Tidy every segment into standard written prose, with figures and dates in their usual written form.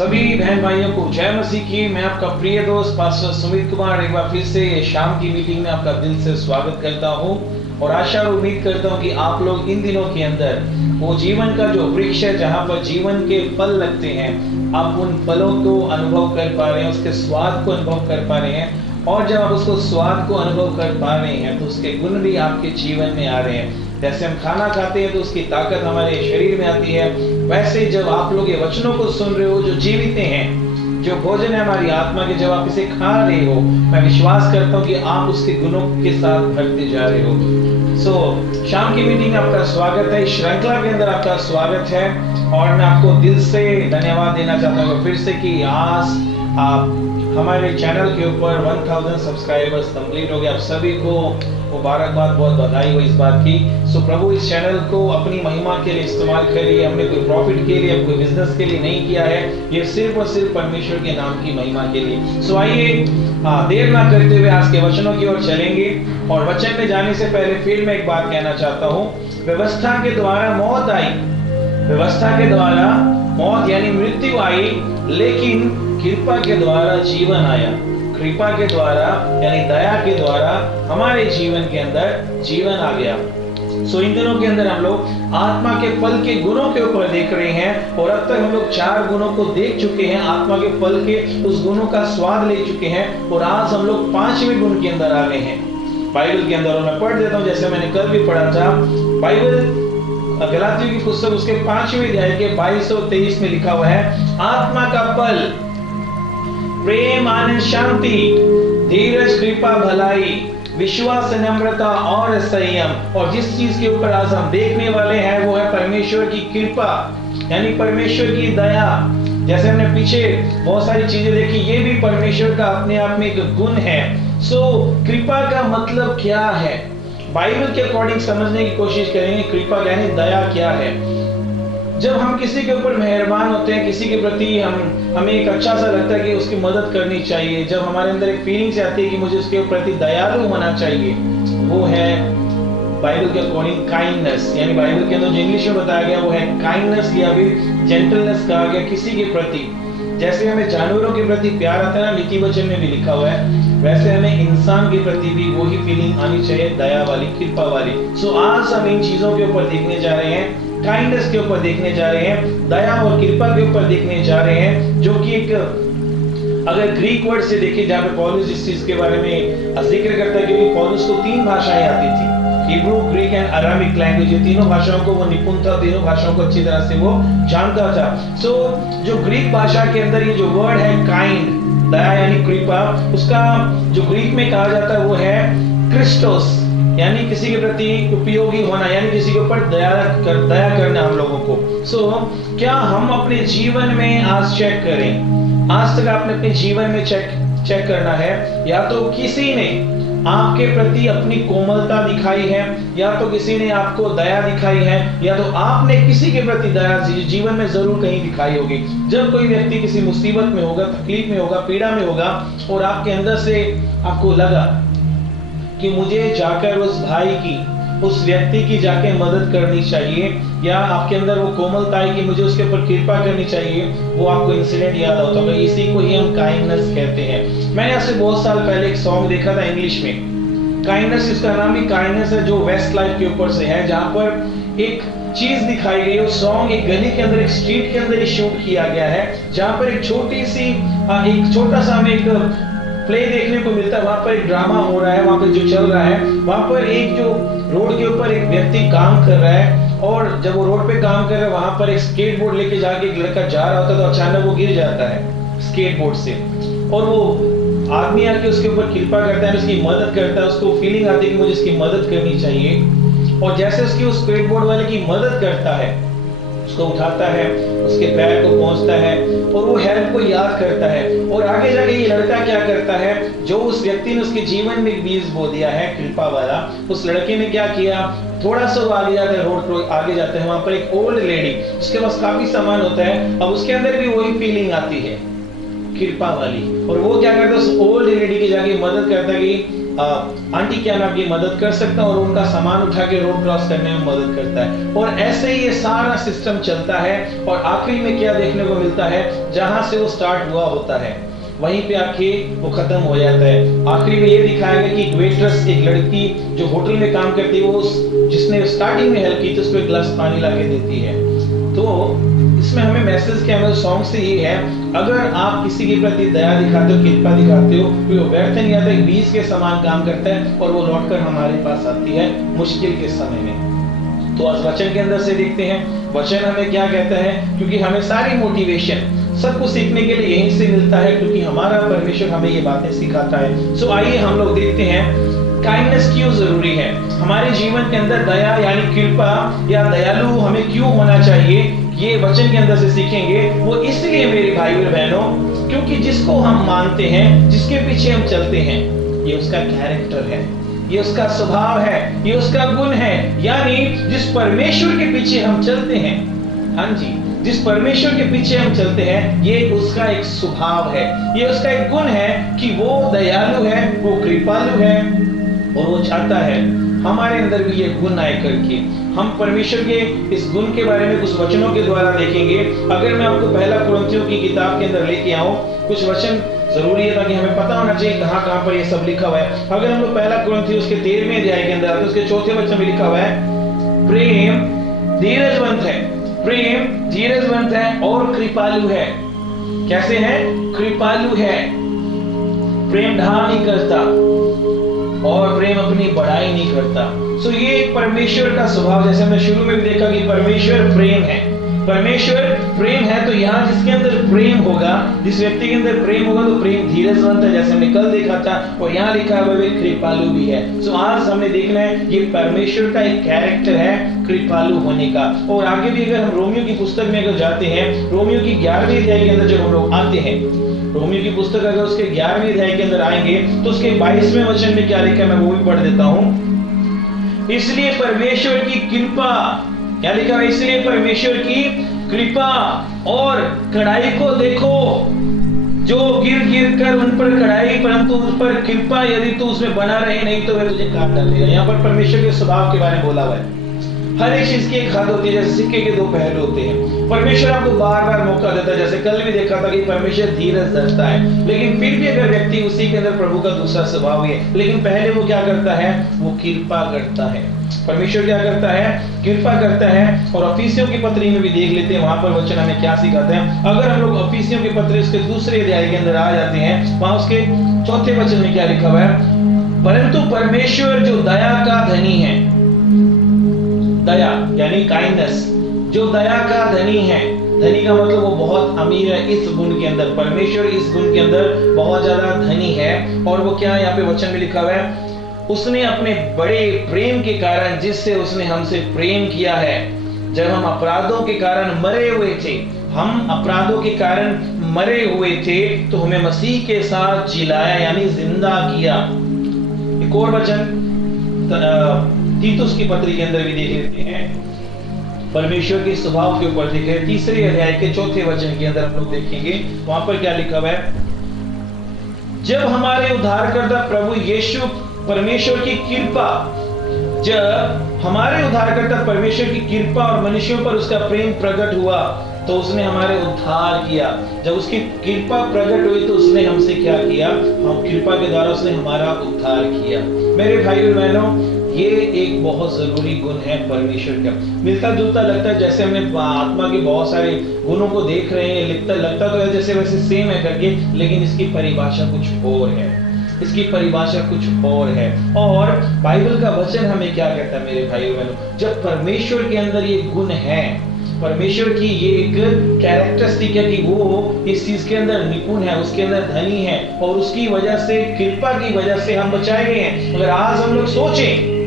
सभी बहन भाइयों को जय मसीह की। मैं आपका प्रिय दोस्त पास्टर सुमित कुमार एक बार फिर से शाम की मीटिंग में आपका दिल से स्वागत करता हूं और आशा और उम्मीद करता हूं कि आप लोग इन दिनों के अंदर वो जीवन का जो वृक्ष है जहां पर जीवन के फल लगते हैं, आप उन फलों को अनुभव कर पा रहे हैं, उसके स्वाद को अनुभव कर पा रहे हैं। और जब आप उसको स्वाद को अनुभव कर पा रहे हैं तो उसके गुण भी आपके जीवन में आ रहे हैं। जैसे हम खाना खाते हैं तो उसकी ताकत हमारे शरीर में आती है, वैसे जब आप लोग ये वचनों को सुन रहे हो जो जीवित हैं, जो भोजन है हमारी आत्मा के, जब आप इसे खा रहे हो, मैं विश्वास करता हूँ कि आप उसके गुणों के साथ भरते जा रहे हो। शाम की मीटिंग में आपका स्वागत है, श्रृंखला के अंदर आपका स्वागत है और मैं आपको दिल से धन्यवाद देना चाहता हूँ फिर से कि आज आप हमारे चैनल के ऊपर 1000 सब्सक्राइबर्स कंप्लीट हो गए। आप सभी को मुबारकबाद, बहुत बधाई हो इस बात की। प्रभु इस चैनल को अपनी महिमा के लिए इस्तेमाल करिए। हमने कोई प्रॉफिट के लिए, कोई बिजनेस के लिए नहीं किया है, ये सिर्फ और सिर्फ परमेश्वर के नाम की महिमा के लिए। आइए देर ना करते हुए आज के वचनों की ओर चलेंगे। और वचन में जाने से पहले फिर मैं एक बात कहना चाहता हूँ। व्यवस्था के द्वारा मौत आई, व्यवस्था के द्वारा मौत यानी मृत्यु आई, लेकिन कृपा के द्वारा जीवन आया। कृपा के द्वारा यानी दया के द्वारा हमारे जीवन के अंदर जीवन आ गया। इन दिनों के अंदर हम लोग आत्मा के फल के गुणों के ऊपर देख रहे हैं और अब तक हम लोग 4 गुणों को देख चुके हैं। आत्मा के फल के उस गुणों का स्वाद ले चुके हैं और आज हम लोग 5वें गुण के अंदर आ गए हैं बाइबल के अंदर। और मैं पढ़ देता हूँ जैसे मैंने कल भी पढ़ा था। बाइबल गलातियों की पुस्तक उसके 5वें अध्याय के 22 और 23 में लिखा हुआ है, आत्मा का फल प्रेम, आनंद, शांति, धीरज, कृपा, भलाई, विश्वास, नम्रता और संयम। और जिस चीज के ऊपर आज हम देखने वाले हैं वो है परमेश्वर की कृपा यानी परमेश्वर की दया। जैसे हमने पीछे बहुत सारी चीजें देखी, ये भी परमेश्वर का अपने आप में एक गुण है। कृपा का मतलब क्या है, बाइबल के अकॉर्डिंग समझने की कोशिश करेंगे। कृपा यानी दया क्या है। जब हम किसी के ऊपर मेहरबान होते हैं, किसी के प्रति हमें एक अच्छा सा लगता है कि उसकी मदद करनी चाहिए, जब हमारे अंदर एक फीलिंग्स आती है कि मुझे उसके प्रति दयालु होना चाहिए, वो है बाइबल के अकॉर्डिंग काइंडनेस। यानी बाइबल के अंदर जो इंग्लिश में बताया गया वो है काइंडनेस या फिर जेंटलनेस कहा गया किसी के प्रति। जैसे हमें जानवरों के प्रति प्यार आता है ना, नीति वचन में भी लिखा हुआ है, वैसे हमें इंसान के प्रति भी वही फीलिंग आनी चाहिए, दया वाली, कृपा वाली। आज हम इन चीजों के ऊपर देखने जा रहे हैं, काइंडनेस के ऊपर देखने जा रहे हैं, दया और कृपा के ऊपर देखने जा रहे हैं, जो कि एक अगर ग्रीक वर्ड से देखिए जहाँ पे पौलुस इस चीज के बारे में जिक्र करता है, क्योंकि पौलुस को 3 भाषाएं आती थी, Hebrew, Greek and Aramaic language. ये तीनों भाषाओं को वो निपुण था, तीनों भाषाओं को अच्छी तरह से वो जानता था। जो ग्रीक भाषा के अंदर ये जो वर्ड है काइंड, दया यानी कृपा, उसका जो ग्रीक में कहा जाता है वो है क्रिस्टोस, यानी किसी के प्रति उपयोगी होना, यानी किसी के ऊपर दया करना हम लोगों को। क्या हम अपने जीवन में आज चेक करें, आज तक आपने अपने जीवन में चेक करना है, या तो किसी ने आपके प्रति अपनी कोमलता दिखाई है, या तो किसी ने आपको दया दिखाई है, या तो आपने किसी के प्रति दया जीवन में जरूर कहीं दिखाई होगी। जब कोई व्यक्ति किसी मुसीबत में होगा, तकलीफ में होगा, पीड़ा में होगा और आपके अंदर से आपको लगा कि मुझे जाकर उस भाई की, उस व्यक्ति की जाके मदद करनी चाहिए, या आपके अंदर वो कोमलता है कि मुझे उसके ऊपर कृपा करनी चाहिए, वो आपको इंसिडेंट याद होता होगा। इसी को ही हम काइंडनेस कहते हैं। मैंने आज से बहुत साल पहले एक सॉन्ग देखा था इंग्लिश में, काइंडनेस, इसका नाम भी काइंडनेस है, जो वेस्ट लाइफ के ऊपर से है, जहाँ पर एक चीज दिखाई गई। वो सॉन्ग एक गली के अंदर, एक स्ट्रीट के अंदर ही शूट किया गया है, जहाँ पर एक छोटा सा हमें एक प्ले देखने को मिलता है। वहां पर एक ड्रामा हो रहा है, वहां पर जो चल रहा है, वहां पर एक जो रोड के ऊपर एक व्यक्ति काम कर रहा है, और जब वो रोड पे काम कर रहा है वहां पर एक स्केटबोर्ड लेके जाके एक लड़का जा रहा होता है, तो अचानक वो गिर जाता है स्केटबोर्ड से, और वो आदमी आके उसके ऊपर कृपा करता है, उसकी मदद करता है, उसको फीलिंग आती है कि मुझे इसकी मदद करनी चाहिए। और जैसे उसकी उस स्केटबोर्ड वाले की मदद करता है, उसको उठाता है, उसके पैर को पहुंचता है और वो हेल्प को याद करता है, और आगे जाके ये लड़का क्या करता है, जो उस व्यक्ति ने उसके जीवन में बीज बो दिया है कृपा वाला, उस लड़के ने क्या किया, थोड़ा सा आगे जाते हैं, रोड आगे जाते हैं, वहां पर एक ओल्ड लेडी, उसके पास काफी सामान होता है, अब उसके अंदर भी वही फीलिंग आती है कृपा वाली। और वो क्या करता है, उस ओल्ड लेडी की जाके मदद करता है कि आंटी क्या मैं आपकी मदद कर सकता हूँ, और उनका सामान उठा के रोड क्रॉस करने में मदद करता है। और ऐसे ही ये सारा सिस्टम चलता है, और आखिरी में क्या देखने को मिलता है, जहां से वो स्टार्ट हुआ होता है वहीं पे आके वो खत्म हो जाता है। आखिरी में ये दिखाया गया कि एक वेट्रेस, एक लड़की जो होटल में काम करती है, वो जिसने स्टार्टिंग में हेल्प की थी उसको एक गिलास पानी ला के देती है। तो इसमें हमें मैसेज क्या है सॉन्ग से ये है, अगर आप किसी के प्रति दया दिखाते हो, कृपा दिखाते हो, तो वो व्यर्थ नहीं आता, एक बीज के समान काम करता है और वो लौटकर हमारे पास आती है मुश्किल के समय में। तो आज वचन के अंदर से देखते हैं वचन हमें क्या कहता है, क्योंकि हमें सारी मोटिवेशन सब कुछ सीखने के लिए यहीं से मिलता है, क्योंकि हमारा परमेश्वर हमें ये बातें सिखाता है। सो आइए हम लोग देखते हैं काइंडनेस क्यों जरूरी है हमारे जीवन के अंदर, दया यानी कृपा या दयालु हमें क्यों होना चाहिए, ये वचन के अंदर से सीखेंगे। वो इसलिए मेरे भाई और बहनों, क्योंकि जिसको हम मानते हैं, जिसके पीछे हम चलते हैं, ये उसका कैरेक्टर है, ये उसका स्वभाव है, ये उसका गुण है। यानी जिस परमेश्वर के पीछे हम चलते हैं, हाँ जी, जिस परमेश्वर के पीछे हम चलते हैं, ये उसका एक स्वभाव है, ये उसका एक गुण है कि वो दयालु है, वो कृपालु है, और वो चाहता है हमारे अंदर भी ये गुण आए करके। हम परमेश्वर के इस गुण के बारे में कुछ वचनों के द्वारा देखेंगे। अगर मैं आपको पहला कुरिन्थियों की किताब के अंदर लेके आऊं, कुछ वचन जरूरी है ताकि हमें पता होना चाहिए कहां कहां पर ये सब लिखा हुआ है। अगर हम लोग पहला कुरिन्थियों उसके 13वें अध्याय के अंदर, तो उसके 4थे वचन में लिखा हुआ है, प्रेम धीरजवंत है, प्रेम धीरजवंत है और कृपालु है। कैसे है? कृपालु है। प्रेम ढा नहीं करता और प्रेम अपनी बड़ाई नहीं करता। सो ये एक परमेश्वर का स्वभाव, जैसे हमने शुरू में भी देखा कि परमेश्वर प्रेम है, परमेश्वर प्रेम है। तो यहाँ जिसके अंदर प्रेम होगा, जिस व्यक्ति के अंदर प्रेम होगा, तो प्रेम धीरजवंत है, जैसे हमने कल देखा था, और यहाँ लिखा हुआ है कृपालु भी है। सो आज हमने देखना है ये परमेश्वर का एक कैरेक्टर है कृपालु होने का। और आगे भी अगर हम रोमियो की पुस्तक में अगर जाते हैं, रोमियो की 11वीं अध्याय के अंदर जब हम लोग आते हैं, रोमियो की पुस्तक अगर उसके 11वीं अध्याय के अंदर आएंगे, तो उसके 22वें वचन में क्या लिखा है, मैं वो भी पढ़ देता हूं। इसलिए परमेश्वर की कृपा, क्या लिखा है? इसलिए परमेश्वर की कृपा और कड़ाई को देखो, जो गिर गिर कर उन पर कड़ाई, परंतु उस पर कृपा, यदि तू उसमें बना रहे, नहीं तो वह तुझे काट डालेगा। यहाँ पर परमेश्वर के स्वभाव के बारे में बोला हुआ है। हर एक चीज की एक हद होती है, जैसे सिक्के के दो पहलू होते हैं। परमेश्वर आपको बार बार मौका देता है, जैसे कल भी देखा था कि परमेश्वर धीरज धरता है, लेकिन फिर भी अगर व्यक्ति उसी के अंदर प्रभु का दूसरा स्वभाव है, लेकिन पहले वो क्या करता है, वो कृपा करता है। परमेश्वर क्या करता है? कृपा करता है। और अफिसियों की पत्री में भी देख लेते हैं, वहां पर वचन हमें क्या सिखाते हैं। अगर हम लोग अफिसियों की पत्री उसके 2रे अध्याय के अंदर आ जाते हैं, वहां उसके 4थे वचन में क्या लिखा हुआ है, परंतु परमेश्वर जो दया का धनी है, दया यानी काइंडनेस, जो दया का धनी है, धनी का मतलब वो बहुत अमीर है इस गुण के अंदर, परमेश्वर इस गुण के अंदर बहुत ज्यादा धनी है। और वो क्या यहाँ पे वचन में लिखा हुआ है, उसने अपने बड़े प्रेम के कारण, जिससे उसने हमसे प्रेम किया है, जब हम अपराधों के कारण मरे हुए थे, हम अपराधों के कारण मरे हुए थे, तो हमें मसीह के साथ जिलाया यानी जिंदा किया। एक और वचन तीतुस की पत्री के अंदर भी देख लेते हैं, परमेश्वर के स्वभाव के ऊपर देख रहे 3रे अध्याय के 4थे वचन के अंदर हम लोग देखेंगे, वहां पर क्या लिखा हुआ है, जब हमारे उद्धारकर्ता प्रभु यीशु परमेश्वर की कृपा, जब हमारे उद्धारकर्ता परमेश्वर की कृपा और मनुष्यों पर उसका प्रेम प्रकट हुआ, तो उसने हमारे उद्धार किया। जब उसकी कृपा प्रकट हुई, तो उसने हमसे क्या किया, हम कृपा के द्वारा उसने हमारा उद्धार किया। मेरे भाई और बहनों, ये एक बहुत जरूरी गुण है परमेश्वर का। मिलता जुलता लगता है, जैसे हमने आत्मा के बहुत सारे गुणों को देख रहे हैं, लगता तो है जैसे वैसे सेम है करके, लेकिन इसकी परिभाषा कुछ और है, इसकी परिभाषा कुछ और है। और बाइबल का वचन हमें क्या कहता है मेरे भाई बहनों, जब परमेश्वर के अंदर ये गुण है, परमेश्वर की ये एक कैरेक्टरिस्टिक है कि वो इस चीज के अंदर निपुण है, उसके अंदर धनी है, और उसकी वजह से, कृपा की वजह से हम बचाए गए हैं। अगर आज हम लोग सोचें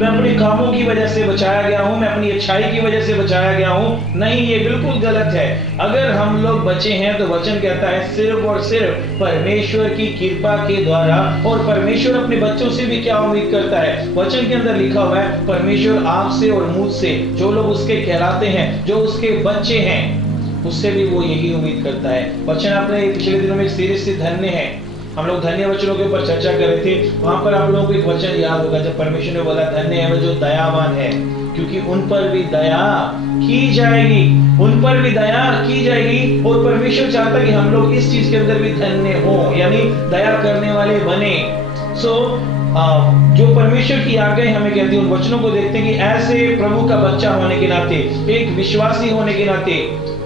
मैं अपने कामों की वजह से बचाया गया हूं, मैं अपनी अच्छाई की वजह से बचाया गया हूं, नहीं, ये बिल्कुल गलत है। अगर हम लोग बचे हैं तो वचन कहता है सिर्फ और सिर्फ परमेश्वर की कृपा के द्वारा। और परमेश्वर अपने बच्चों से भी क्या उम्मीद करता है, वचन के अंदर लिखा हुआ है, परमेश्वर आपसे और मुझसे, जो लोग उसके कहलाते हैं, जो उसके बच्चे हैं, उससे भी वो यही उम्मीद करता है। वचन आपने पिछले दिनों में एक सीरीज से धन्य है, हम लोग धन्य वचनों के ऊपर चर्चा कर रहे थे। वहां पर आप लोगों को एक वचन याद होगा जब परमेश्वर ने बोला धन्य है वो जो दयावान है, क्योंकि उन पर भी दया की जाएगी, उन पर भी दया की जाएगी। और परमेश्वर चाहता है कि हम लोग इस चीज के अंदर भी धन्य हो, यानी दया करने वाले बने। जो परमेश्वर की आज्ञाएं हमें कहती है, उन वचनों को देखते हैं कि ऐसे प्रभु का बच्चा होने के नाते, एक विश्वासी होने के नाते,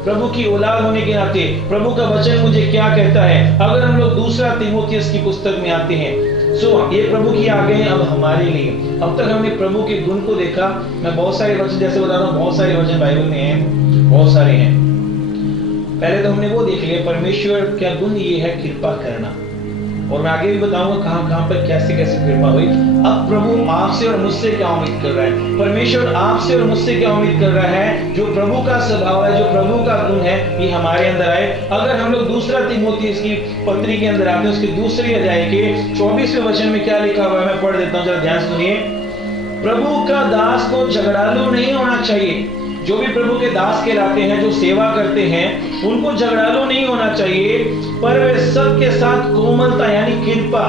प्रभु की औलाद होने के नाते प्रभु का वचन मुझे क्या कहता है। अगर हम लोग दूसरा तीमुथियुस की पुस्तक में आते हैं, ये प्रभु की आज्ञाएं अब हमारे लिए। अब तक हमने प्रभु के गुण को देखा। मैं बहुत सारे वचन जैसे बता रहा हूँ, बहुत सारे वचन बाइबल में हैं, बहुत सारे हैं। पहले तो हमने वो देख लिया परमेश्वर क्या गुण ये है कृपा करना, और मैं आगे भी बताऊंगा कहां कहां पर कैसे कैसे कृपा हुई। अब प्रभु आपसे और मुझसे क्या उम्मीद कर रहा है, परमेश्वर आपसे और मुझसे क्या उम्मीद कर रहा है। जो प्रभु का स्वभाव है, जो प्रभु का गुण है, ये हमारे अंदर आए। अगर हम लोग दूसरा तीमुथियुस की पत्री के अंदर आते हैं, उसके दूसरी अध्याय के 24वें वचन में क्या लिखा हुआ है, मैं पढ़ देता हूं, जरा ध्यान सुनिए। प्रभु का दास को झगड़ालू नहीं होना चाहिए। जो भी प्रभु के दास कहलाते हैं, जो सेवा करते हैं, उनको झगड़ालू नहीं होना चाहिए, पर वे सबके साथ कोमलता यानी कृपा,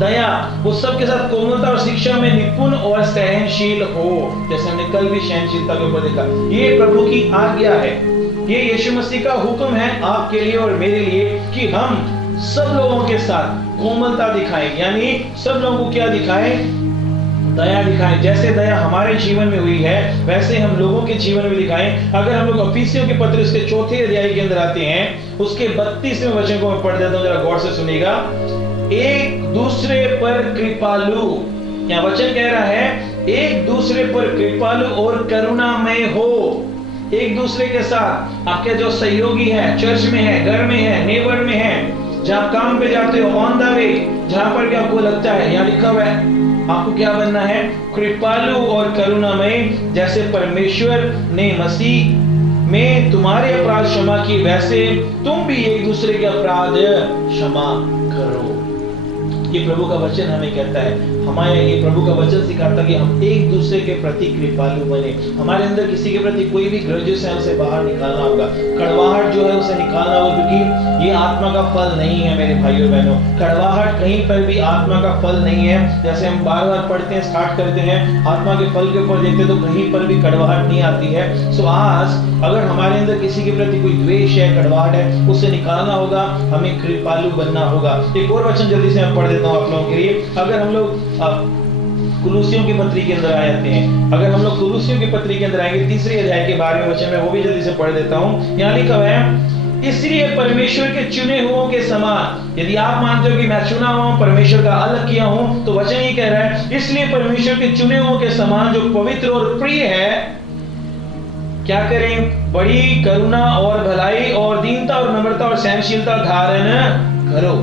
दया, वो सबके साथ कोमलता और शिक्षा में निपुण और सहनशील हो। जैसे हमने कल भी सहनशीलता के ऊपर देखा, ये प्रभु की आज्ञा है, ये यीशु मसीह का हुक्म है आपके लिए और मेरे लिए कि हम सब लोगों के साथ कोमलता दिखाएं, यानी सब लोगों को क्या दिखाएं, दया दिखाएं। जैसे दया हमारे जीवन में हुई है, वैसे हम लोगों के जीवन में दिखाएं। अगर हम लोग इफिसियों के पत्र उसके 4थे अध्याय के अंदर आते हैं, उसके 32वें वचन को मैं पढ़ देता हूं, जरा गौर से सुनिएगा। एक दूसरे पर कृपालु, यहाँ वचन कह रहा है एक दूसरे पर कृपालु और करुणामय हो। एक दूसरे के साथ आपके जो सहयोगी है, चर्च में है, घर में है, नेबर में है, जहां काम पे जाते हो, ऑन द वे, जहां पर भी आपको लगता है, यहाँ लिखा हुआ है आपको क्या बनना है, कृपालु और करुणामय, जैसे परमेश्वर ने मसीह में तुम्हारे अपराध क्षमा किए, वैसे तुम भी एक दूसरे के अपराध क्षमा करो। ये प्रभु का वचन हमें कहता है, हमारे ये प्रभु का वचन सिखाता है कि हम एक दूसरे के प्रति कृपालु बने। हमारे अंदर किसी के प्रति कोई भी ग्रजेस है उसे बाहर निकालना होगा, कड़वाहट जो है उसे निकालना होगा, क्योंकि ये आत्मा का फल नहीं है मेरे भाइयों बहनों। कड़वाहट कहीं पर भी आत्मा का फल नहीं है। जैसे हम बार बार पढ़ते हैं, स्टार्ट करते हैं, आत्मा के फल के ऊपर देखते तो कहीं पर भी कड़वाहट नहीं आती है। आज अगर हमारे अंदर किसी के प्रति कोई द्वेष है, कड़वाहट है, उसे निकालना होगा, हमें कृपालु बनना होगा। एक और वचन जल्दी से मैं पढ़ देता हूँ आप लोगों के लिए। अगर हम लोग कुलुसियों की पत्री के अंदर आ जाते हैं, अगर हम लोग कुलुसियों की पत्री के अंदर आएंगे, 3रे अध्याय के 12वें वचन में, वो भी जल्दी से पढ़ देता हूँ। यहाँ लिखा हुआ है, इसलिए परमेश्वर के चुने हुओं के समान, यदि आप मानते हो कि मैं चुना हुआ हूं, परमेश्वर का अलग किया हूं, तो वचन ही कह रहा है, इसलिए परमेश्वर के चुने हुओं के समान जो पवित्र और प्रिय है, क्या करें, बड़ी करुणा और भलाई और दीनता और नम्रता और सहनशीलता धारण करो।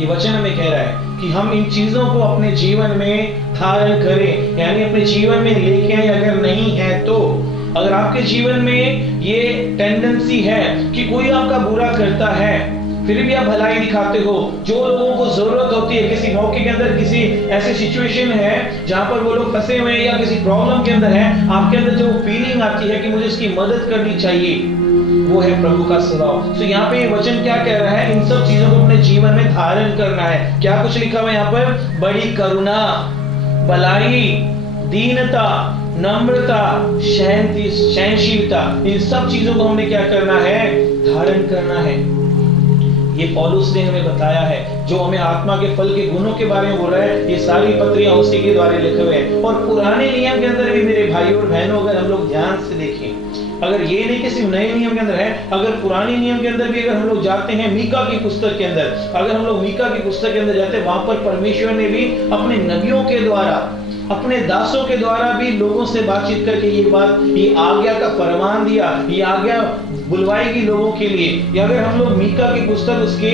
ये वचन हमें कह रहा है कि हम इन चीजों को अपने जीवन में धारण करें, यानी अपने जीवन में लेके आए। अगर नहीं है तो, अगर आपके जीवन में ये टेंडेंसी है कि कोई आपका बुरा करता है, फिर भी आप भलाई दिखाते हो, जो लोगों को जरूरत होती है, किसी मौके के अंदर किसी ऐसी सिचुएशन है जहां पर वो लोग फंसे हुए हैं या किसी प्रॉब्लम के अंदर है, आपके अंदर जो फीलिंग आती है कि मुझे उसकी मदद करनी चाहिए, वो है प्रभु का स्वभाव। यहाँ पे वचन क्या कह रहा है, इन सब चीजों को अपने जीवन में धारण करना है। क्या कुछ लिखा हुआ है यहाँ पर, बड़ी करुणा, भलाई, दीनता, नम्रता, सहनशीलता, इन सब चीजों को हमने क्या करना है, धारण करना है। ये पौलुस ने हमें बताया है, जो हमें आत्मा के फल के गुणों के बारे में बोल रहा है, ये सारी पत्रियां उसी के द्वारा लिखे हुए हैं। और पुराने नियम के अंदर भी मेरे भाइयों और बहनों, अगर हम लोग ध्यान से देखें, अगर ये नहीं कि सिर्फ नए नियम के अंदर है, अगर पुराने नियम के अंदर भी अगर हम लोग जाते हैं, मीका की पुस्तक के अंदर, अगर हम लोग मीका की पुस्तक के अंदर जाते हैं, वहां पर परमेश्वर ने भी अपने नबियों के द्वारा, अपने दासों के द्वारा भी लोगों से बातचीत करके ये बात, ये आज्ञा का फरमान दिया, ये आज्ञा बुलवाएगी लोगों के लिए। अगर हम लोग मीका की पुस्तक उसके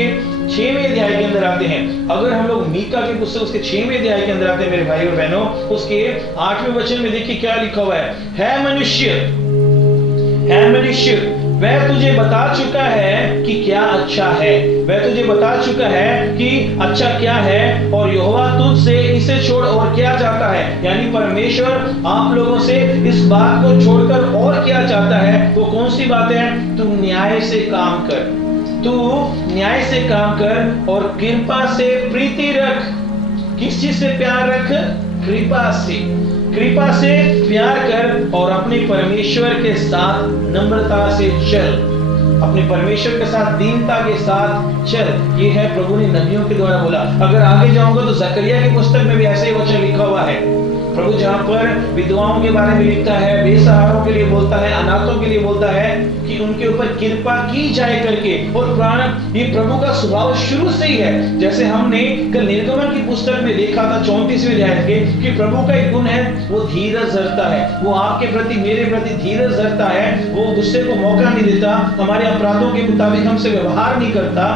6वें अध्याय के अंदर आते हैं, अगर हम लोग मीका की पुस्तक उसके 6वें अध्याय के अंदर आते हैं मेरे भाई और बहनों, उसके 8वें वचन में देखिए क्या लिखा हुआ है मनुष्य वह तुझे बता चुका है कि क्या अच्छा है, वह तुझे बता चुका है कि अच्छा क्या है, और यहोवा तुझसे इसे छोड़ और क्या चाहता है। यानी परमेश्वर आप लोगों से इस बात को छोड़कर और क्या चाहता है। वो कौन सी बात है? तू न्याय से काम कर, तू न्याय से काम कर और कृपा से प्रीति रख। किस चीज से प्यार रख? कृपा से, कृपा से प्यार कर और अपने परमेश्वर के साथ नम्रता से चल, अपने परमेश्वर के साथ दीनता के साथ चल। ये है प्रभु ने नबियों के द्वारा बोला। अगर आगे जाऊंगा तो जकरिया की पुस्तक में भी ऐसे ही वचन लिखा हुआ है। प्रभु जहां पर विधवाओं के बारे में लिखता है, बेसहारों के लिए बोलता है, अनाथों के लिए बोलता है कि उनके ऊपर कृपा की जाए करके। और प्राण ये प्रभु का स्वभाव शुरू से ही है। जैसे हमने कल निर्गमन की पुस्तक में देखा था 34वें अध्याय के, कि प्रभु का एक गुण है, वो धीरज धरता है। वो आपके प्रति, मेरे प्रति धीरज धरता है। वो गुस्से को मौका नहीं देता, हमारे अपराधों के मुताबिक हमसे व्यवहार नहीं करता।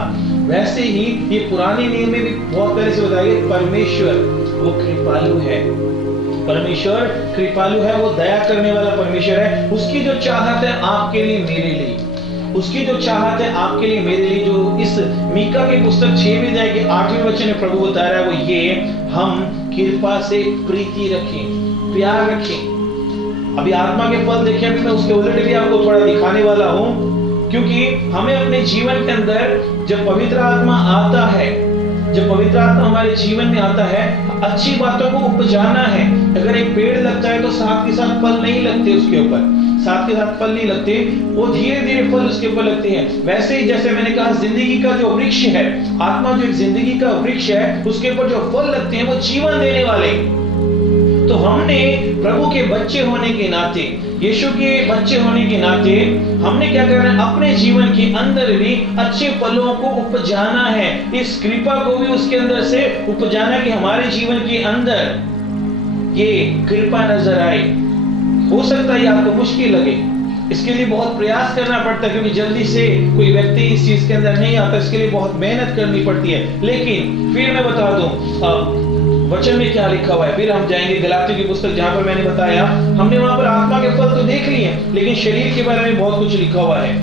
वैसे ही ये पुराने नियम में भी बहुत पहले से बताया गया, परमेश्वर वो कृपालु है, परमेश्वर कृपालु है, वो दया करने वाला परमेश्वर है। उसकी जो चाहत है आपके लिए, मेरे लिए, उसकी जो चाहत है आपके लिए, मेरे लिए, जो इस मीका की पुस्तक 6वें अध्याय के 8वें वचन में प्रभु बता रहा है, वो ये, हम कृपा से प्रीति रखें, प्यार रखें। अभी आत्मा के फल देखें, अभी मैं उसके उलट भी आपको थोड़ा दिखाने वाला हूं, क्योंकि हमें अपने जीवन के अंदर जब पवित्र आत्मा आता है, जब पवित्र आत्मा हमारे जीवन में आता है, अच्छी बातों को उपजाना है। अगर एक पेड़ लगता है तो साथ के साथ फल नहीं लगते उसके ऊपर, साथ के साथ फल नहीं लगते, वो धीरे धीरे फल उसके ऊपर लगते हैं। वैसे ही जैसे मैंने कहा, जिंदगी का जो वृक्ष है, आत्मा जो एक जिंदगी का वृक्ष है, उसके ऊपर जो फल लगते हैं वो जीवन देने वाले। तो हमने प्रभु के बच्चे होने के नाते, यीशु के बच्चे होने के नाते, हमने क्या करना है? अपने जीवन के अंदर भी अच्छे फलों को उपजाना है। इस कृपा को भी उसके अंदर से उपजाना, कि हमारे जीवन के अंदर ये कृपा नजर आए। हो सकता है आपको मुश्किल लगे, इसके लिए बहुत प्रयास करना पड़ता है, क्योंकि जल्दी से कोई व्यक्ति इस चीज के अंदर नहीं आता, इसके लिए बहुत मेहनत करनी पड़ती है। लेकिन फिर मैं बता दूं वचन में क्या लिखा हुआ है। फिर हम जाएंगे गलातियों की पुस्तक, जहां पर मैंने बताया, हमने वहां पर आत्मा के फल तो देख लिए, लेकिन शरीर के बारे में बहुत कुछ लिखा हुआ है।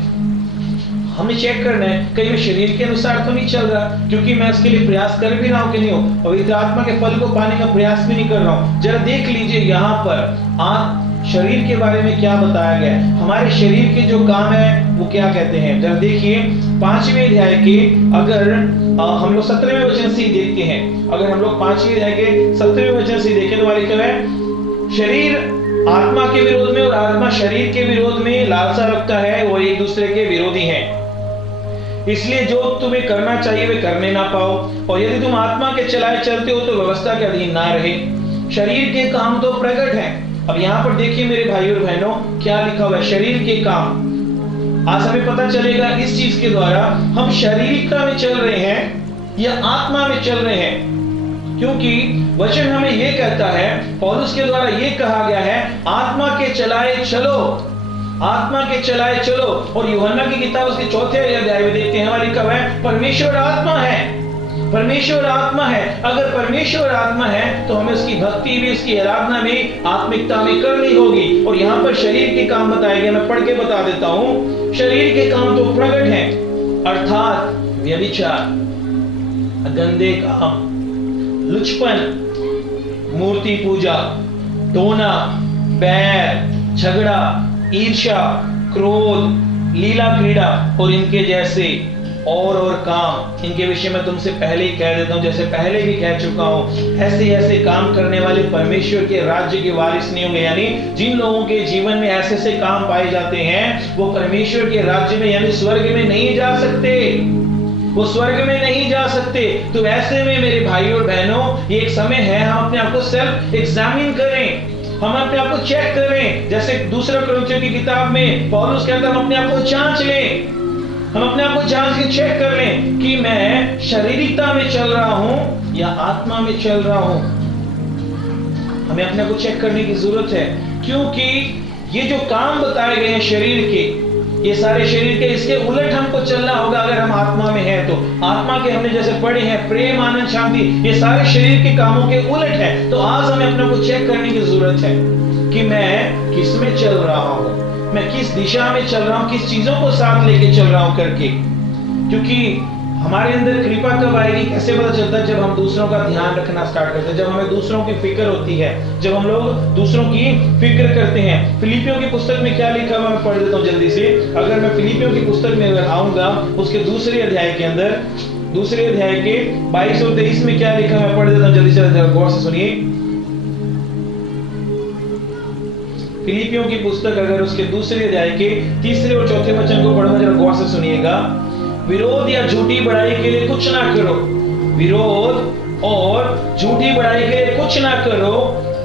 हमें चेक करना है कहीं मैं शरीर के अनुसार तो नहीं चल रहा, क्योंकि मैं उसके लिए प्रयास कर भी रहा हूं कि नहीं हो, पवित्र आत्मा के फल को पाने का प्रयास भी नहीं कर रहा हूं। जरा देख लीजिए यहाँ पर शरीर के बारे में क्या बताया गया है। हमारे शरीर के जो काम है वो क्या कहते हैं, जरा देखिए 5वें अध्याय के, अगर हम लोग 17वें वचन से ही देखते हैं, अगर हम लोग 5वें अध्याय के 17वें वचन से देखें तो वहां लिखा है, शरीर आत्मा के विरोध में और आत्मा शरीर के विरोध में लालसा रखता है, वो एक दूसरे के विरोधी हैं। इसलिए जो तुम्हें करना चाहिए वे करने ना पाओ, और यदि तुम आत्मा के चलाए चलते हो तो व्यवस्था के अधीन ना रहे। शरीर के काम तो प्रकट हैं। अब यहाँ पर देखिए मेरे भाइयों और बहनों, क्या लिखा हुआ है, शरीर के काम। आज हमें पता चलेगा इस चीज के द्वारा, हम शारीरिकता में चल रहे हैं या आत्मा में चल रहे हैं। क्योंकि वचन हमें यह कहता है, पौलुस के द्वारा यह कहा गया है, आत्मा के चलाए चलो, आत्मा के चलाए चलो। और यूहन्ना की किताब उसके 4वें अध्याय में देखते हैं, वहां लिखा हुआ है, परमेश्वर आत्मा है, परमेश्वर आत्मा है। अगर परमेश्वर आत्मा है तो हमें उसकी भक्ति भी, उसकी आराधना भी आत्मिकता में करनी होगी। और यहाँ पर शरीर के काम बताए गए, मैं पढ़ के बता देता हूँ। शरीर के काम तो प्रकट हैं, अर्थात व्यभिचार, गंदे काम, लुचपन, मूर्ति पूजा, टोना, बैर, झगड़ा, ईर्ष्या, क्रोध, लीला क्रीड़ा और इनके जैसे और काम। इनके विषय में तुमसे पहले ही कह देता हूं, जैसे पहले भी कह चुका हूं, ऐसे ऐसे काम करने वाले परमेश्वर के राज्य के वारिस नहीं होंगे। यानी जिन लोगों के जीवन में ऐसे ऐसे काम पाए जाते हैं, वो परमेश्वर के राज्य में यानी स्वर्ग में नहीं जा सकते, वो स्वर्ग में नहीं जा सकते। तो ऐसे में मेरे भाइयों और बहनों, ये एक समय है हम अपने आप को सेल्फ एग्जामिन करें, हम अपने आप को चेक करें। जैसे दूसरा कुरिन्थियों की किताब में पौलुस कहता है, हम अपने आप को जांच लें, हम अपने आप को जांच के चेक कर लें कि मैं शारीरिकता में चल रहा हूं या आत्मा में चल रहा हूं। हमें अपने को चेक करने की जरूरत है, क्योंकि ये जो काम बताए गए हैं शरीर के, ये सारे शरीर के, इसके उलट हमको चलना होगा अगर हम आत्मा में हैं तो। आत्मा के हमने जैसे पढ़े हैं, प्रेम, आनंद, शांति, ये सारे शरीर के कामों के उलट है। तो आज हमें अपने को चेक करने की जरूरत है कि मैं किस में चल रहा हूं, मैं किस दिशा में चल रहा हूँ, किस चीजों को साथ लेके चल रहा हूँ करके। क्योंकि हमारे अंदर कृपा कब आएगी, कैसे पता चलता है? जब हम दूसरों का ध्यान रखना स्टार्ट करते हैं, जब हमें दूसरों की फिक्र होती है, जब हम लोग दूसरों की फिक्र करते हैं। फिलिपियों की पुस्तक में क्या लिखा हुआ मैं पढ़ देता हूँ जल्दी से। अगर मैं फिलिपियों की पुस्तक में अगर आऊंगा, उसके दूसरे अध्याय के अंदर, दूसरे अध्याय के 22 और 23 में क्या लिखा मैं पढ़ देता हूँ जल्दी से, गौर से सुनिए। फिलिपियों की पुस्तक अगर उसके दूसरे अध्याय के तीसरे और चौथे वचन को पढ़ना, जरा गौर से सुनिएगा। विरोध या झूठी बड़ाई के लिए कुछ ना करो, विरोध और झूठी बड़ाई के लिए कुछ ना करो,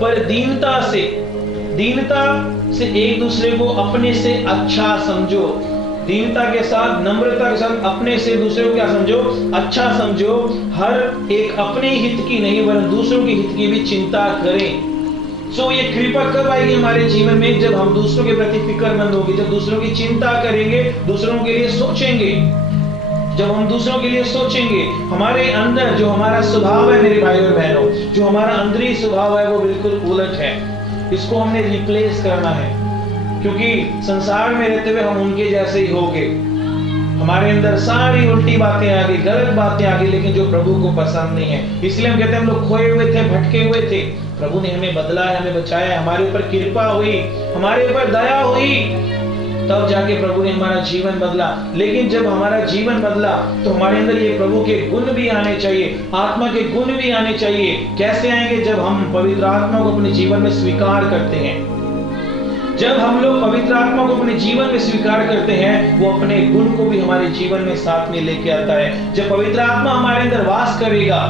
पर दीनता से एक दूसरे को अपने से अच्छा समझो। दीनता के साथ, नम्रता के साथ अपने से दूसरे को क्या समझो? अच्छा समझो। हर एक अपने हित की नहीं वरन दूसरों के हित की भी चिंता करें। ये कृपा कब आएगी हमारे जीवन में? जब हम दूसरों के प्रति फिक्रमंद होंगे, जब दूसरों की चिंता करेंगे, दूसरों के लिए सोचेंगे। जब हम दूसरों के लिए सोचेंगे, हमारे अंदर जो हमारा स्वभाव है मेरे भाई और बहनों, जो हमारा अंदरी स्वभाव है वो बिल्कुल उलट है। इसको हमने रिप्लेस करना है, क्योंकि संसार में रहते हुए हम उनके जैसे ही होंगे। हमारे अंदर सारी उल्टी बातें आ गई, गलत बातें आ गई, लेकिन जो प्रभु को पसंद नहीं है। इसलिए हम कहते हैं हम लोग खोए हुए थे, भटके हुए थे, प्रभु ने हमें बदला है, हमें बचाया, हमारे ऊपर कृपा हुई, हमारे ऊपर दया हुई, तब जाके प्रभु ने हमारा जीवन बदला। लेकिन जब हमारा जीवन बदला तो हमारे अंदर ये प्रभु के गुण भी आने चाहिए, आत्मा के गुण भी आने चाहिए। कैसे आएंगे? जब हम पवित्र आत्मा को अपने जीवन में स्वीकार करते हैं। जब हम लोग पवित्र आत्मा को अपने जीवन में स्वीकार करते हैं, वो अपने गुण को भी हमारे जीवन में साथ में लेके आता है। जब पवित्र आत्मा हमारे अंदर वास करेगा,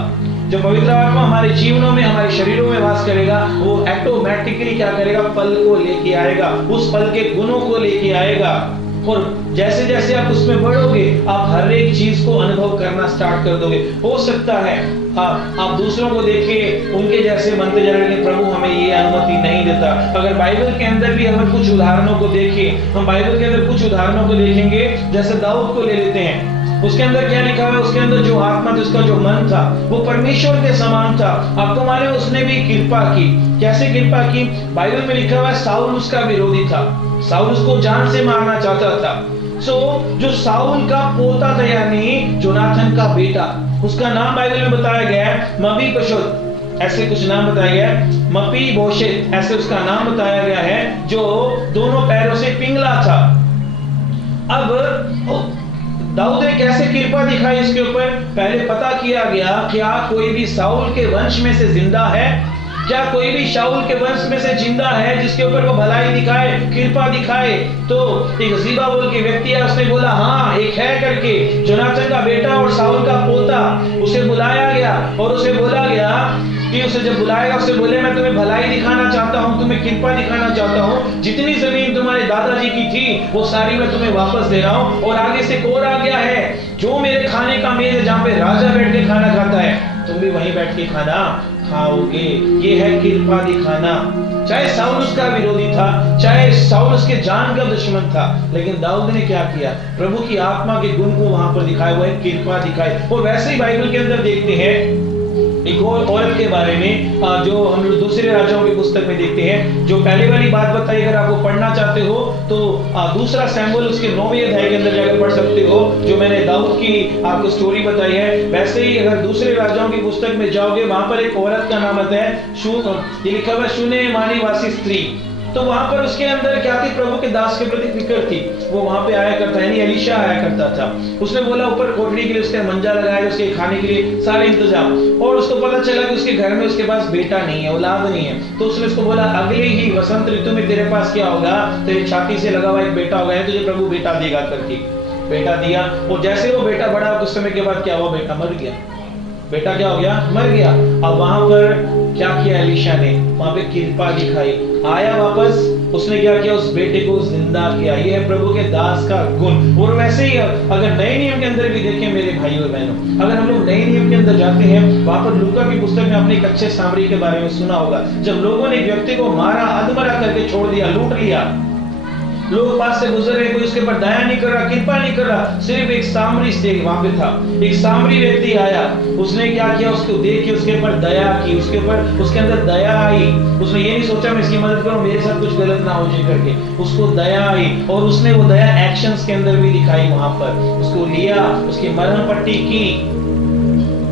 जब पवित्र आत्मा हमारे जीवनों में, हमारे शरीरों में वास करेगा, वो ऑटोमेटिकली क्या करेगा? फल को लेके आएगा, उस फल के गुणों को लेके आएगा। और जैसे जैसे आप उसमें बढ़ोगे, आप हर एक चीज को अनुभव करना स्टार्ट कर दोगे। हो सकता है आप दूसरों को देखे उनके जैसे बनते जा रहे, लेकिन प्रभु हमें ये अनुमति नहीं देता। अगर बाइबल के अंदर भी हमें कुछ उदाहरणों को देखें, हम बाइबल के अंदर कुछ उदाहरणों को देखेंगे, जैसे दाऊद को ले लेते हैं। उसके अंदर क्या लिखा है? उसके अंदर जो आत्मा थी, उसका जो मन था, वो परमेश्वर के समान था। आपको मालूम है उसने भी कृपा की। कैसे कृपा की? बाइबल में लिखा हुआ है साउल उसका विरोधी था, साउल उसको जान से मारना चाहता था। जो साउल का पोता था, यानी जोनाथन का बेटा, उसका नाम बाइबल में बताया गया है मपीबोशेत, ऐसे कुछ नाम बताया गया है, मपीबोशेत ऐसे उसका नाम बताया गया है, जो दोनों पैरों से पिंगला था। अब दाऊद ने कैसे कृपा दिखाई इसके ऊपर? पहले पता किया गया क्या कोई भी साउल के वंश में से जिंदा है, क्या कोई भी शाऊल के वंश में से जिंदा है जिसके ऊपर वो भलाई दिखाए, कृपा दिखाए? तो एक जीबा बोल के व्यक्ति है, उसने बोला हाँ एक है करके, जोनाथन का बेटा और शाऊल का पोता। उसे बुलाया गया और उसे बोला गया कि उसे जब बुलाएगा उसे बोले मैं तुम्हें भलाई दिखाना चाहता हूँ, तुम्हें कृपा दिखाना चाहता हूँ, जितनी जमीन तुम्हारे दादाजी की थी वो सारी मैं तुम्हें वापस दे रहा हूँ। और आगे से कोर आ गया है, जो मेरे खाने का मेज है जहाँ पे राजा बैठ के खाना खाता है, तुम भी वहीं बैठ के खाना खाओगे। ये है कृपा दिखाना। चाहे साउल उसका विरोधी था, चाहे साउल उसके जान का दुश्मन था, लेकिन दाऊद ने क्या किया? प्रभु की आत्मा के गुण को वहां पर दिखाया हुआ है, कृपा दिखाई। और वैसे ही बाइबल के अंदर देखते हैं एक और औरत के बारे में, जो हम लोग दूसरे राजाओं की पुस्तक में देखते हैं। जो पहले वाली बात बताई, अगर आपको पढ़ना चाहते हो तो दूसरा सैमुएल उसके 9वें अध्याय के अंदर जाकर पढ़ सकते हो, जो मैंने दाऊद की आपको स्टोरी बताई है। वैसे ही अगर दूसरे राजाओं की पुस्तक में जाओगे, वहां पर एक औरत का नाम आता है ये लिखा हुआ शूनेमानी वासी स्त्री। तो वहां पर उसके अंदर क्या थी? प्रभु के दास के प्रति फिक्र थी। वो वहां पे आया करता है, यानी एलीशा आया करता था। उसने बोला ऊपर कोठरी के लिए उसका मंजा लगाया, उसके खाने के लिए सारे इंतजाम। और उसको पता चला कि उसके घर में उसके पास बेटा नहीं है, औलाद नहीं है। तो उसने उसको बोला अगले ही वसंत ऋतु में तेरे पास क्या होगा? तेरी छाती से लगा हुआ एक बेटा होगा, तुझे प्रभु बेटा देगा करके। बेटा दिया, और जैसे वो बेटा बड़ा कुछ समय के बाद क्या हुआ? बेटा मर गया। बेटा क्या हो गया? मर गया। अब वहां पर क्या किया एलीशा ने? वहां पे कृपा दिखाई, आया वापस, उसने क्या किया? उस बेटे को जिंदा किया। ये है प्रभु के दास का गुण। और वैसे ही अगर नए नियम के अंदर भी देखें मेरे भाई और बहनों, अगर हम लोग नए नियम के अंदर जाते हैं, वहां पर लूका की पुस्तक में आपने एक अच्छे सामरी के बारे में सुना होगा। जब लोगों ने एक व्यक्ति को मारा, अधमरा करके छोड़ दिया, लूट लिया, लोग पास से गुजर रहे, कोई उसके ऊपर दया नहीं कर रहा, कृपा नहीं कर रहा। सिर्फ एक सामरी से वहां पे था, एक सामरी व्यक्ति आया, उसने क्या किया, उसको देख के उसके ऊपर दया की, उसके ऊपर उसके अंदर दया आई। उसने ये नहीं सोचा मैं इसकी मदद करूं, मेरे साथ कुछ गलत ना हो जाए करके, उसको दया आई और उसने वो दया एक्शंस के अंदर भी दिखाई। वहां पर उसको लिया, उसकी मरहम पट्टी की,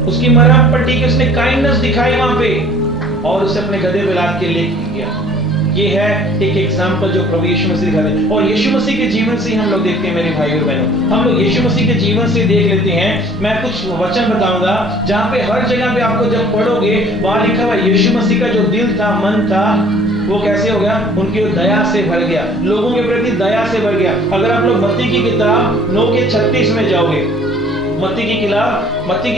उसकी मरहम पट्टी की, उसने काइंडनेस दिखाई वहां पे और उसे अपने गधे पे लाद के लेके गया। ये है एक एग्जाम्पल जो प्रभु यीशु मसीह दिखाते हैं। और यीशु मसीह के जीवन से हम लोग देखते हैं मेरे भाई और बहनों, हम लोग यीशु मसीह के जीवन से देख लेते हैं। मैं कुछ वचन बताऊंगा जहां पे हर जगह पे आपको जब पढ़ोगे वहां लिखा हुआ यीशु मसीह का जो दिल था, मन था, वो कैसे हो गया, उनकी दया से भर गया, लोगों के प्रति दया से भर गया। अगर आप लोग मत्ती की किताब 9:36 में जाओगे, मत्ती की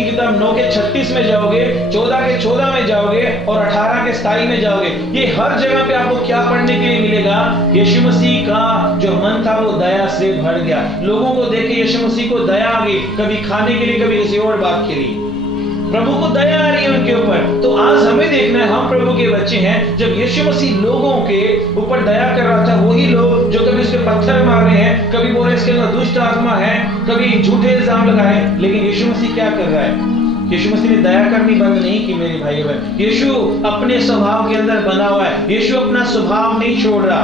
किताब 9:36 में जाओगे, 14 में जाओगे और 18:27 में जाओगे, ये हर जगह पे आपको क्या पढ़ने के लिए मिलेगा, यीशु मसीह का जो मन था वो दया से भर गया। लोगों को देख के यीशु मसीह को दया आ गई, कभी खाने के लिए, कभी किसी और बात के लिए, प्रभु को दया आ रही है उनके ऊपर। तो आज हमें देखना है, हम प्रभु के बच्चे हैं। जब यीशु मसीह लोगों के ऊपर दया कर रहा था, वही लोग जो कभी उसके पत्थर मार रहे हैं, कभी बोल रहे इसके अंदर दुष्ट आत्मा है, कभी झूठे इल्जाम लगाए, लेकिन यीशु मसीह क्या कर रहा है, यीशु मसीह ने दया करनी बंद नहीं की मेरे भाई बहन। यीशु अपने स्वभाव के अंदर बना हुआ है, यीशु अपना स्वभाव नहीं छोड़ रहा।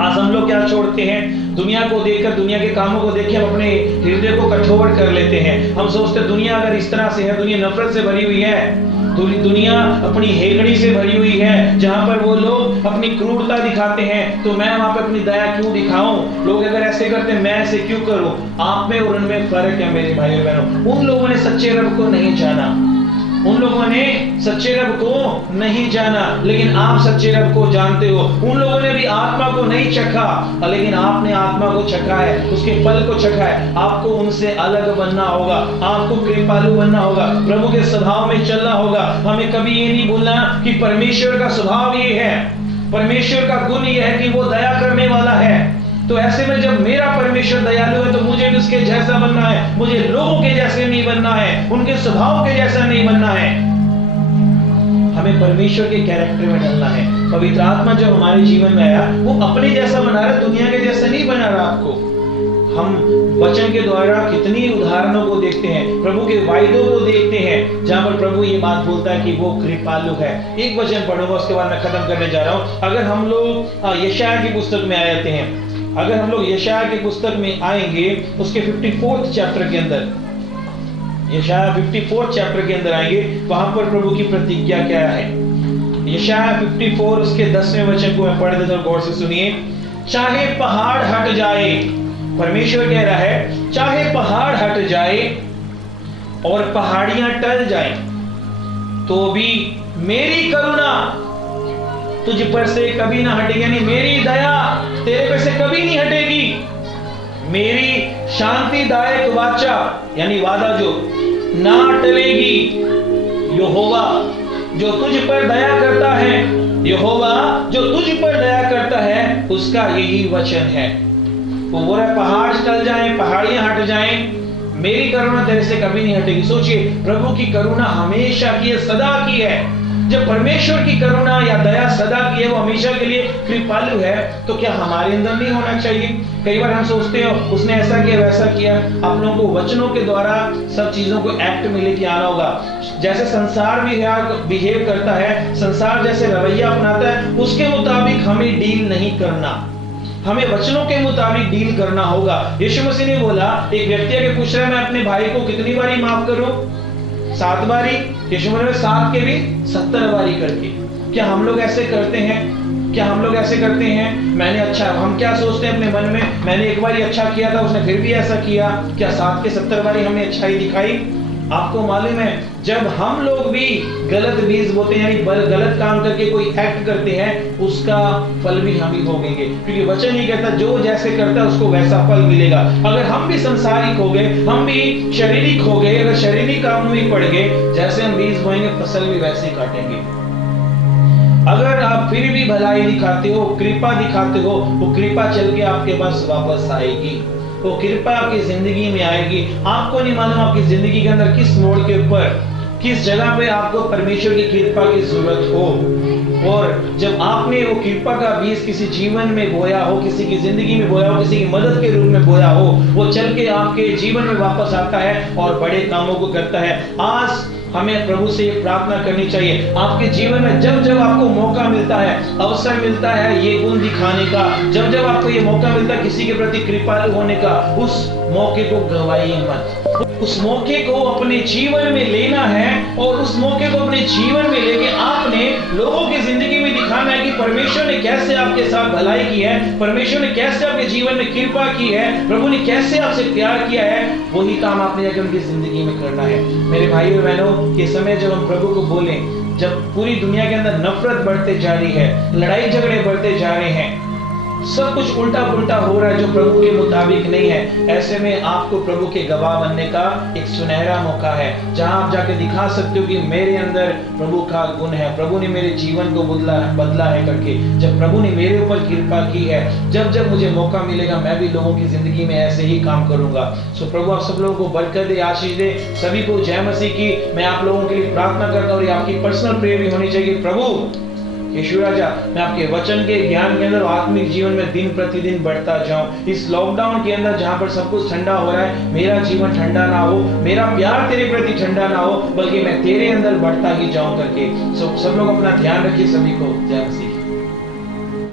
आज हम लोग क्या छोड़ते हैं, दुनिया को देखकर, दुनिया के कामों को देख के हम अपने हृदय को कठोर कर लेते हैं। हम सोचते हैं दुनिया अगर इस तरह से है, दुनिया नफरत से भरी हुई है, दुनिया अपनी हेगड़ी से भरी हुई है, जहां पर वो लोग अपनी क्रूरता दिखाते हैं, तो मैं वहां पर अपनी दया क्यों दिखाऊं? लोग अगर ऐसे करते हैं, मैं ऐसे क्यों करूं? आप में और उनमें फर्क है मेरे भाई और बहनों। उन लोगों ने सच्चे रब को नहीं जाना, उन लोगों ने सच्चे रब को नहीं जाना, लेकिन आप सच्चे रब को जानते हो। उन लोगों ने भी आत्मा को नहीं चखा, लेकिन आपने आत्मा को चखा है, उसके फल को चखा है। आपको उनसे अलग बनना होगा, आपको कृपालु बनना होगा, प्रभु के स्वभाव में चलना होगा। हमें कभी ये नहीं भूलना कि परमेश्वर का स्वभाव ये है, परमेश्वर का गुण ये है कि वो दया करने वाला है। तो ऐसे में जब मेरा परमेश्वर दयालु है तो मुझे भी उसके जैसा बनना है, मुझे लोगों के जैसे नहीं बनना है, उनके स्वभाव के जैसा नहीं बनना है, हमें परमेश्वर के कैरेक्टर में ढलना है। पवित्र आत्मा जो हमारे जीवन में आया वो अपने जैसा बना रहा है, दुनिया के जैसा नहीं बना रहा आपको। हम वचन के द्वारा कितनी उदाहरणों को देखते हैं, प्रभु के वायदों को देखते हैं, जहां पर प्रभु ये बात बोलता है कि वो कृपालु है। एक वचन पढ़ूंगा, उसके बाद मैं खत्म करने जा रहा हूं। अगर हम लोग यशायाह की पुस्तक में आ जाते हैं, अगर हम लोग यशायाह की पुस्तक में आएंगे, उसके 54 चैप्टर के अंदर, यशायाह 54 चैप्टर के अंदर आएंगे, वहां पर प्रभु की प्रतिज्ञा क्या है। यशायाह 54 उसके 10वें वचन को मैं पढ़ देता हूं, गौर से सुनिए। चाहे पहाड़ हट जाए, परमेश्वर कह रहा है, चाहे पहाड़ हट जाए और पहाड़ियां टल जाए, तो भी मेरी करुणा तुझ पर से कभी ना हटेगी, यानी मेरी दया तेरे पर से कभी नहीं हटेगी। मेरी शांतिदायक वाचा, यानी वादा जो ना टलेगी। यहोवा जो तुझ पर दया करता है, यहोवा जो तुझ पर दया करता है, उसका यही वचन है। वो बोल रहा है पहाड़ टल जाएं, पहाड़ियां हट जाएं, मेरी करुणा तेरे से कभी नहीं हटेगी। सोचिए, प्रभु की करुणा हमेशा की है, सदा की है। जब परमेश्वर की करुणा या दया सदा की है, वो हमेशा के लिए कृपालु है, तो क्या हमारे अंदर नहीं होना चाहिए? कई बार हम सोचते हो उसने ऐसा किया वैसा किया। आप लोगों को वचनों के द्वारा सब चीजों को एक्ट में लेके आना होगा। जैसे संसार बिहेव करता है, संसार जैसे रवैया अपनाता है, उसके मुताबिक हमें डील नहीं करना, हमें वचनों के मुताबिक डील करना होगा। यीशु मसीह ने बोला, एक व्यक्ति आके पूछ रहा है मैं अपने भाई को कितनी बारी माफ करूं? 7 बारी। यीशु मसीह ने 7 के भी 70 बारी करके। क्या हम लोग ऐसे करते हैं? क्या हम लोग ऐसे करते हैं? मैंने अच्छा, हम क्या सोचते हैं अपने मन में, मैंने एक बार अच्छा किया था, उसने फिर भी ऐसा किया, क्या 7 के 70 बारी हमने अच्छाई दिखाई? आपको मालूम है, जब हम लोग भी गलत बीज बोते हैं, यानी गलत काम करके कोई एक्ट करते हैं, उसका फल भी हम ही भोगेंगे, क्योंकि वचन ही कहता जो जैसे करता है उसको वैसा फल मिलेगा। अगर हम भी संसारिक हो गए, हम भी शारीरिक हो गए, अगर शारीरिक कामों में पड़ गए, जैसे हम बीज बोएंगे फसल भी वैसे ही काटेंगे। अगर आप फिर भी भलाई दिखाते हो, कृपा दिखाते हो, वो कृपा चल के आपके पास वापस आएगी, वो कृपा आपकी जिंदगी में आएगी। आपको नहीं मालूम आपकी जिंदगी के अंदर किस मोड़ के ऊपर किस जगह पे आपको परमेश्वर की कृपा की जरूरत हो, और जब आपने वो कृपा का बीज किसी जीवन में बोया हो, किसी की जिंदगी में बोया हो, किसी की मदद के रूप में बोया हो, वो चल के आपके जीवन में वापस आता है और बड़े कामों को करता है। आज हमें प्रभु से ये प्रार्थना करनी चाहिए, आपके जीवन में जब जब आपको मौका मिलता है, अवसर मिलता है ये गुण दिखाने का, जब जब आपको ये मौका मिलता है किसी के प्रति कृपालु होने का, उस मौके को गवाइए मत। उस मौके को अपने जीवन में लेना है, और उस मौके को अपने जीवन में लेके आपने लोगों की जिंदगी में दिखाना है कि परमेश्वर ने कैसे आपके साथ भलाई की है, परमेश्वर ने कैसे आपके जीवन में कृपा की है, प्रभु ने कैसे आपसे प्यार किया है। वही काम आपने जाकर उनकी जिंदगी में करना है। मेरे भाइयों और बहनों, ये समय जब हम प्रभु को बोलें, जब पूरी दुनिया के अंदर नफरत बढ़ते जा रही है, लड़ाई झगड़े बढ़ते जा रहे हैं, सब कुछ उल्टा पुल्टा हो रहा है जो प्रभु के मुताबिक नहीं है, ऐसे में आपको प्रभु के गवाह बनने का एक सुनहरा मौका है, जहां आप जाके दिखा सकते हो कि मेरे अंदर प्रभु का गुण है, प्रभु ने मेरे जीवन को बदला है करके। जब प्रभु ने मेरे ऊपर कृपा की है, जब जब मुझे मौका मिलेगा मैं भी लोगों की जिंदगी में ऐसे ही काम करूंगा। सो प्रभु आप सब लोगों को बरकत दे, आशीष दे। सभी को जय मसीह की मैं आप लोगों के लिए प्रार्थना करता हूँ, और ये आपकी पर्सनल प्रेयर भी होनी चाहिए। प्रभु यीशु राजा, मैं आपके वचन के ज्ञान के अंदर आत्मिक जीवन में दिन प्रतिदिन बढ़ता जाऊं। इस लॉकडाउन के अंदर जहां पर सब कुछ ठंडा हो रहा है, मेरा जीवन ठंडा ना हो, मेरा प्यार तेरे प्रति ठंडा ना हो, बल्कि मैं तेरे अंदर बढ़ता ही जाऊं करके। सब लोग अपना ध्यान रखिए। सभी को जय मसीह।